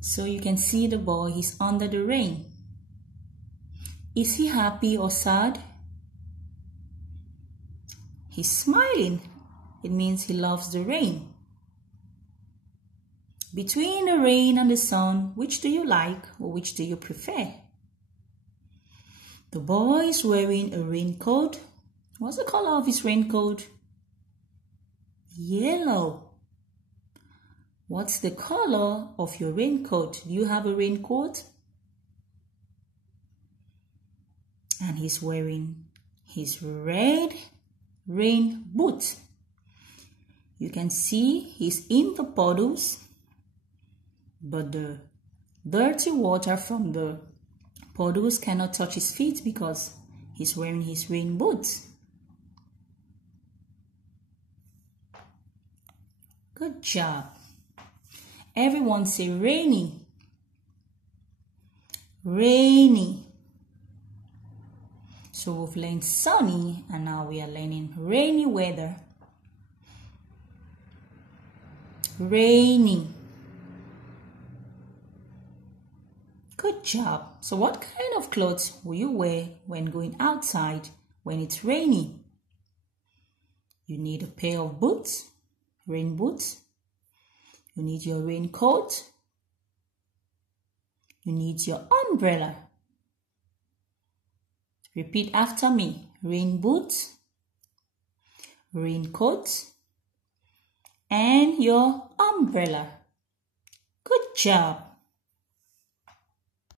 So you can see the boy, he's under the rain. Is he happy or sad? He's smiling. It means he loves the rain. Between the rain and the sun, which do you like or which do you prefer? The boy is wearing a raincoat. What's the color of his raincoat? Yellow. What's the color of your raincoat? Do you have a raincoat? And he's wearing his red rain boot. You can see he's in the puddles, but the dirty water from the puddles cannot touch his feet because he's wearing his rain boots. Good job. Everyone say rainy. Rainy. So we've learned sunny and now we are learning rainy weather. Rainy. Good job. So what kind of clothes will you wear when going outside when it's rainy? You need a pair of boots, rain boots. You need your raincoat. You need your umbrella. Repeat after me. Rain boots, raincoat, and your umbrella. Good job.